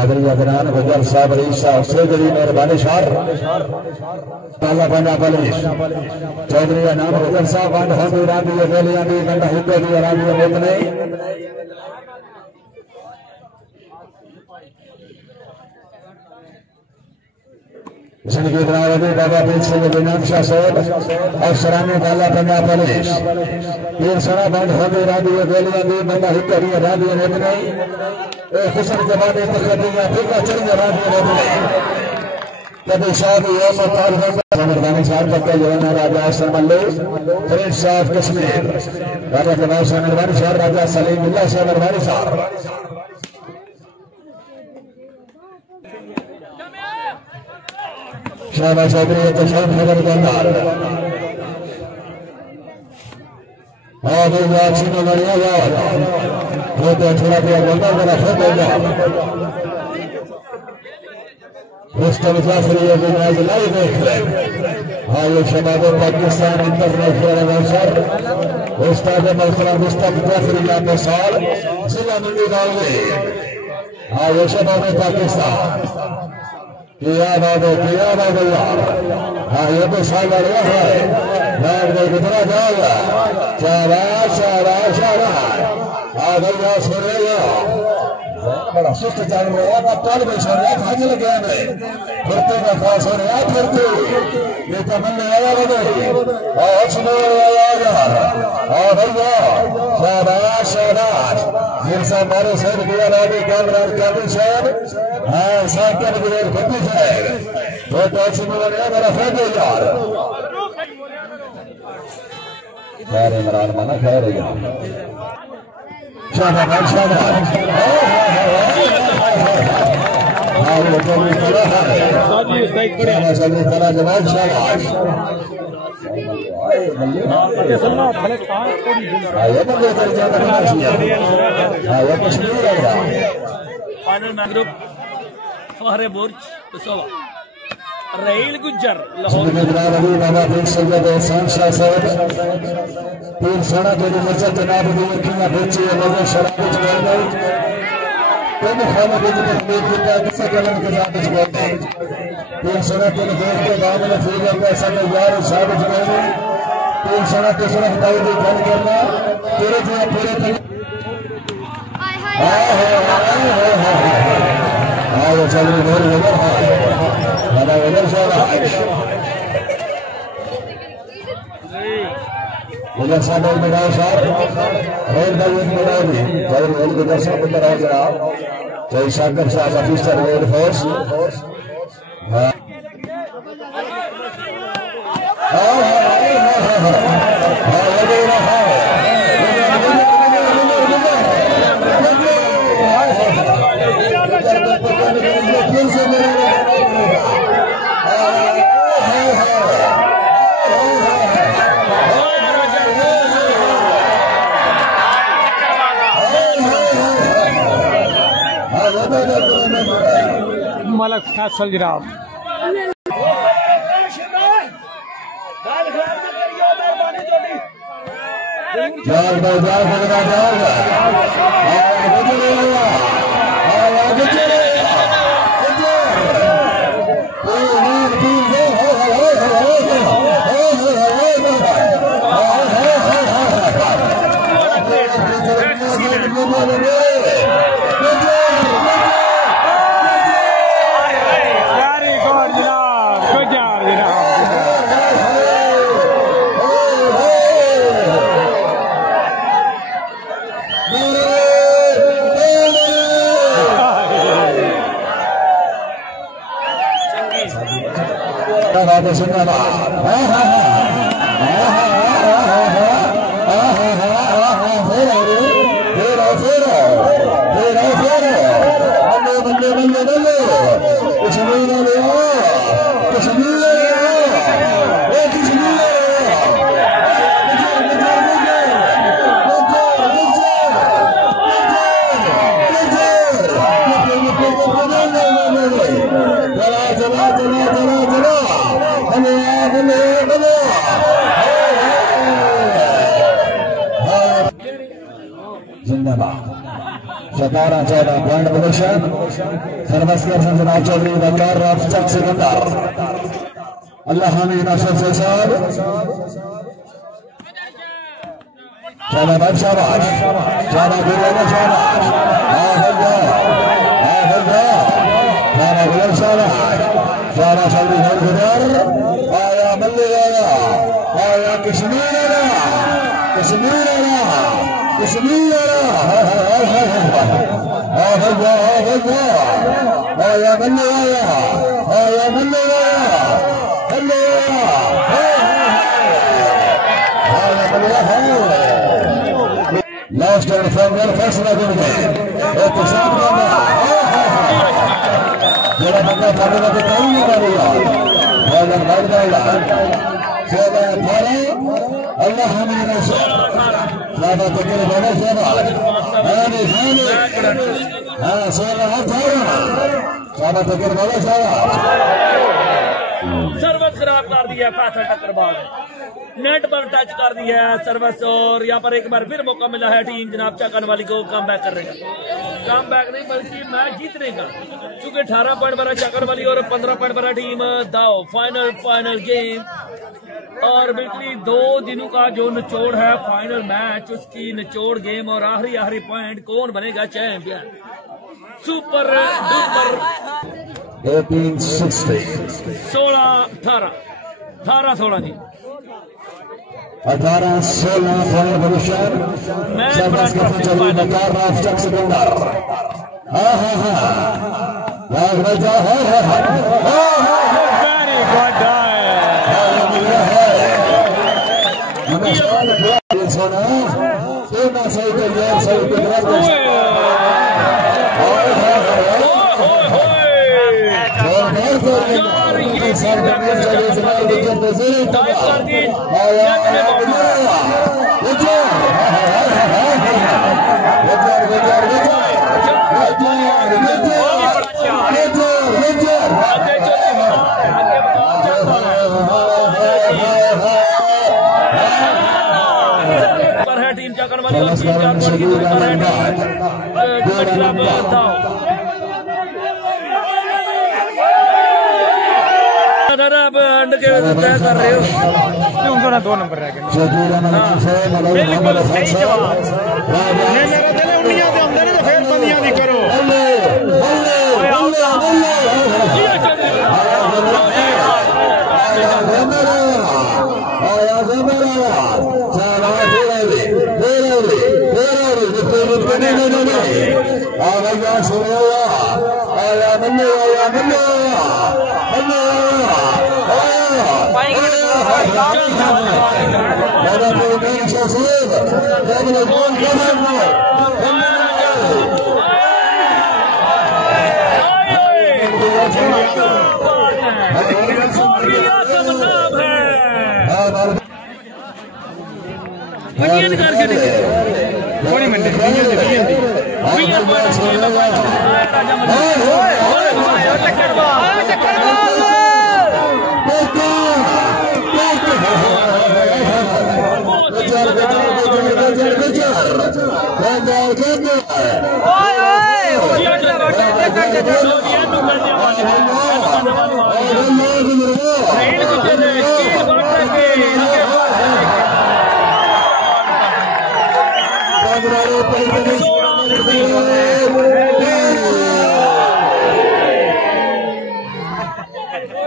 नागरिक अदनान गुजर साहब ईसा सेदरी मेहरबानी शार ताला बना पुलिस चौधरी नाम गुजर साहब बंद होंदी रांदी वेलियां दी गंदा हिब्बे दी रांदी मोतने जिनकी ड्राइवर बाबा पीर सिंह बिनाम शाह साहब और सराने ताला बना पुलिस पीर सरा बंद होंदी रांदी वेलियां दी गंदा हिब्बे दी रांदी मोतने हुसन के बाद तकरीबन फिर चढ़ रांदी मोतने कभी शाह ये मतार मर्दानी साहब का योना राजा समल्लू फरीद साहब कश्मीर राजा जवाब साहब मर्दानी साहब राजा सलीमुल्लाह साहब मर्दानी साहब शाहबाज चौधरी तशरीफ खबर गंदार हां दो अच्छी में बढ़िया जाओ फोटो थोड़ा दिया गंदार बड़ा फोटो जाओ मुस्तफा जाफरी अभी मैच लाइव देख रहे हाँ ये शबाब पाकिस्तान इंटरनेशनल अवसर उस्ताद मोहतरम मुस्तफा जाफरी का मिसाल जिला मंडी गांव हाँ ये शबाब पाकिस्तान किया बात यार हाँ ये तो साल बढ़िया है नाम को कितना जाएगा शाबाश हाँ भैया सुनेगा बड़ा सुस्त चाल में ताल में छोड़िया भागे लगे हमें फिरते का खास हो रहा फिरते ये तमन्ना आया बदल और सुनो यार और भैया शाबाश फिर से हमारे सर दिया रानी कैमरा कैमरे सर हाँ साथ कर दिया खुद से वो तो सुनो मेरा फ्रेंड यार खैर इमरान माना खैर है शाबाश शाबाश जवाब शाबाश फहरे बुर्ज रेल गुज्जर बाबा पीर सैयद एहसान शाह साहब पीर सोना के मस्जिद जनाब दी किया बेची लोगों शराब छोड़ गए तो खाना के लिए किया किसी कलम के साथ छोड़ गए पीर सोना के दोस्त के गांव में फिर पैसा में यार साहब छोड़ गए पीर सोना के सुरख दाई दी गल करना पूरे पूरे हां वो चल रही है हमारा उधर शाबाश उधर साहब मेरा साहब रेल भाई एक मेरा भी जब रेल के दर्शन अंदर आ जनाब जय सागर साहब officer rail force Malik Faisal जनाब 17-14 पॉइंट पोजीशन सर्वस्कर जनाब चौधरी वकार राफचक सिकंदर अल्लाह हामिद अशरफ साहब चला भाई शाबाश चला गुरु शाबाश चला गुरु शाबाश चला चौधरी गुरु आया मल्ले आया कश्मीर आया मल्ले लास्ट एंड फाइनल फैसला करके एक साथ जरा बंदा फाइनल के टाइम नहीं करेगा फाइनल बैठ जाएगा 16-18 अल्लाह हमें ज़्यादा तकलीफ होना चाहिए हाँ 16-18 ज़्यादा तकलीफ होना चाहिए सर्विस खराब कर दिया फैसल टक्कर बाद नेट पर टच कर दिया है सर्विस और यहाँ पर एक बार फिर मौका मिला है टीम जनाब चाकन वाली को कम बैक करने का कम बैक नहीं बल्कि मैच जीतने का क्योंकि 18 पॉइंट बना चाकन वाली और 15 पॉइंट बना टीम दाओ फाइनल गेम और बिल्कुल 2 दिनों का जो निचोड़ है फाइनल मैच उसकी निचोड़ गेम और आखिरी पॉइंट कौन बनेगा चैंपियन सुपर डुपर 18-16 जी 18-16 पॉइंट पोजीशन सर्वस्कर चौधरी वकार राफचक सिकंदर टीम चाकन वाली और टीम अंड के तय कर रहे हो क्यों 2 नंबर रह गए बिल्कुल सही जवाब मेरे दिल उंगलियां ते अंदर ने फिर बंदियां दी करो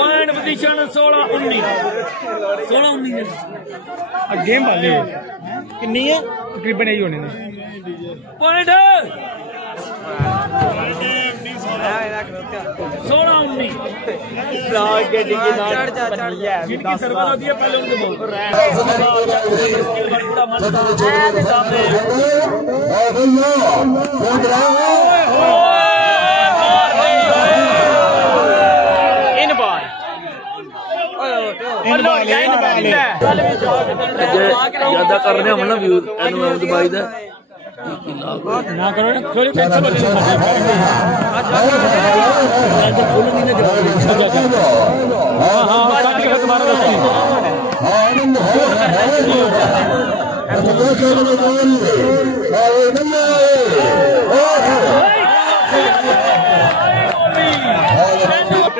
पॉइंट पोजीशन 16-19 गेम वाले कितनी है तकरीबन यही होने पॉइंट 16-19 जिनकी सर्वर होती है पहले उनके बोल ज्यादा करने हम ना व्यू दुबई का ना करो ना थोड़ी टेंशन हो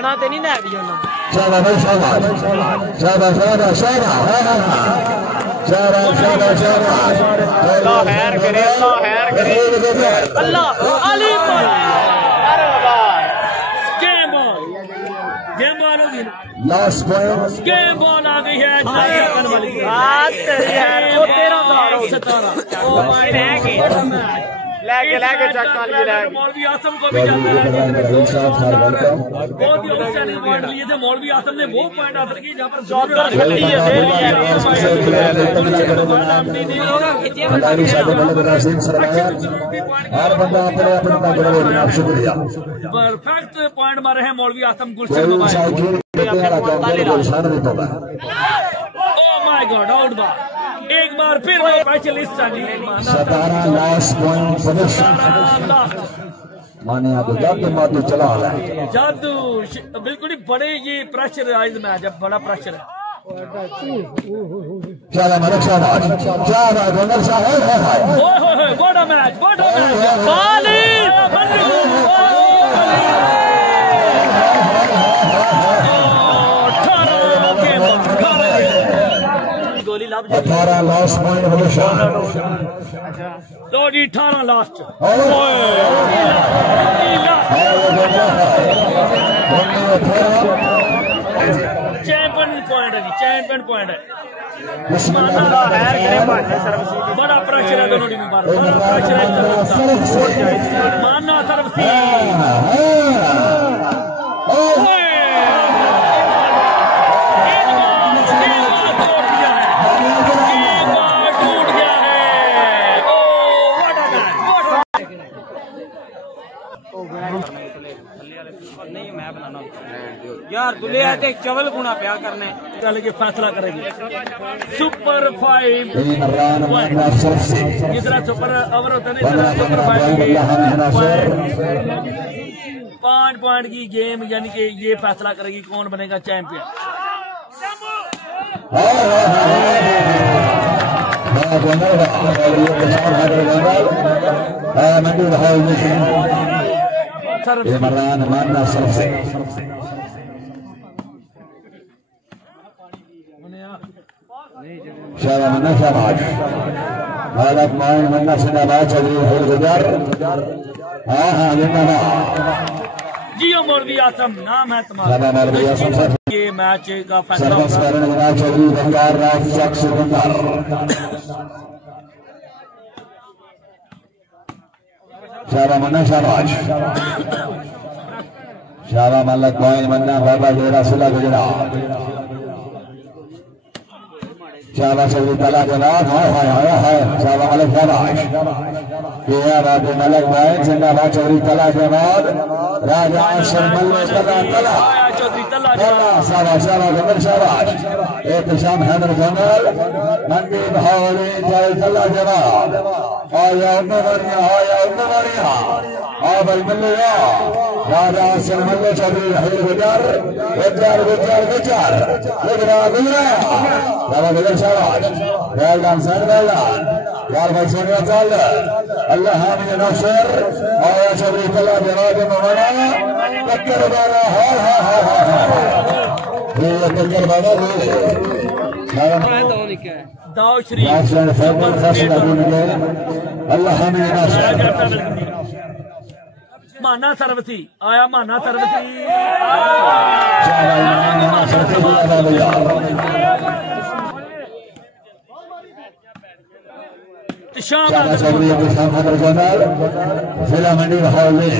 जाना ते नहीं ना भी जाना शाबाश भाई शाबाश शाबाश शाबाश शाबाश शाबाश शाबाश अल्लाह खैर करे Allah Ali last point game ball आ गई है लेके चेक कर लिए मौलवी आसम को भी जाता है बहुत ही आउटस्टैंडिंग पॉइंट लिए थे मौलवी आसम ने वो पॉइंट हासिल की जहाँ पर हर बंदा अपने अपने शुक्रिया परफेक्ट पॉइंट मारे हैं मौलवी आसम गुलशन माय गॉड आउट बार एक बार फिर स्पेशलिस्ट आ गई 17 लास्ट पॉइंट फिनिश माने आपको जादू मादू चला रहा है जादू बिल्कुल ही बड़े ये प्रेशराइज मैच है बड़ा प्रेशर है क्या मलिक शाबाश क्या बात है नक्शा है बड़ा मैच बाली गोली लब 18 लास्ट पॉइंट हमेशा लो जी 18 लास्ट चैंपियन पॉइंट है चैंपियन पॉइंट है बड़ा प्रेशर है दोनों टीम पर बड़ा प्रेशर है मानना तरफ से नहीं मैं बनाना यार दुले आते चवल गुना प्या करने चल के फैसला करेगी सुपर 5 जितना सुपर ओवर होता है सुपर 5 पॉइंट की गेम यानी कि ये फैसला करेगी कौन बनेगा चैंपियन इमरान मानना सबसे शाबाश मन्ना शाबाश हालत माइन मन्ना सिंदाबाद चौधरी फुल गुजर हाँ जिंदाबाद जियो मौलवी आसम नाम है तुम्हारा ये मैच का फैसला चौधरी बंगार राज शख्स बंगार शाबाश मन्ना शाबाश शाबाश मल्लक कॉइन मन्ना बाबा जेरा सुला गुजरा शाबाश चौधरी तला जवाब हाय शाबाश मल्लक शाबाश ये बात मल्लक भाई जिंदाबाद चौधरी तला जवाब राजा मल्लक तला शाबाश शाबाश शाबाश एहतशाम हैदर जनरल मंडी बहावली तला जवाब आया उन्नवरिया भाई मल्लिया राजा मल्ले चौधरी हरी गुजर गुजर गुजरा बाबा गुजर शाबाश well done sir well done यार भाई सोनिया चल अल्लाह हामिद नसर आया चौधरी तला जवाब मवाना टक्कर बारा ये टक्कर बारा दाव श्री अल्लाह हामिद नसर माना सरवती आया माना सरवती जिला मंडी बहावली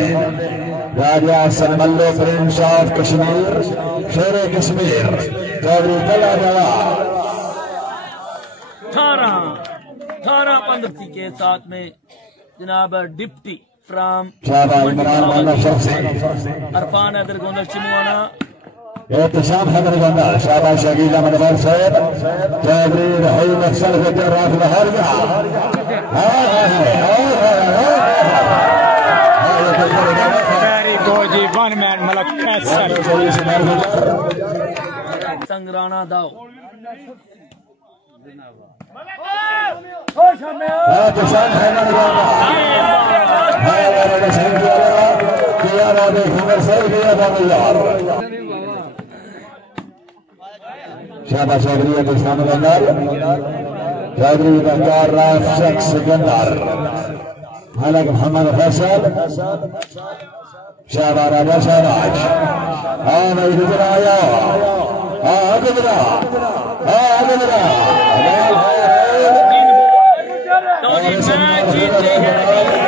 राजा सनमल्लो प्रिंस ऑफ कश्मीर शेर कश्मीर चौधरी तला जवाब 18 पंद्रह के साथ में जनाब डिप्टी फ्राम अरफान हैदर गोंदल चिमुआना एहतशाम हैदर गोंदल शाबाश शकील अहमद साहब चौधरी रही नक्सल होते रात बाहर संगराना दाव यार खबर सही दिया यार शाबाश चौधरी के सामने चौधरी का 4 सिकंदर हालांकि मोहम्मद फैसल शाबाश राजा शाबाश हाँ भाई गुजरा आया हाँ गुजरा तो ये मैच जीत गई है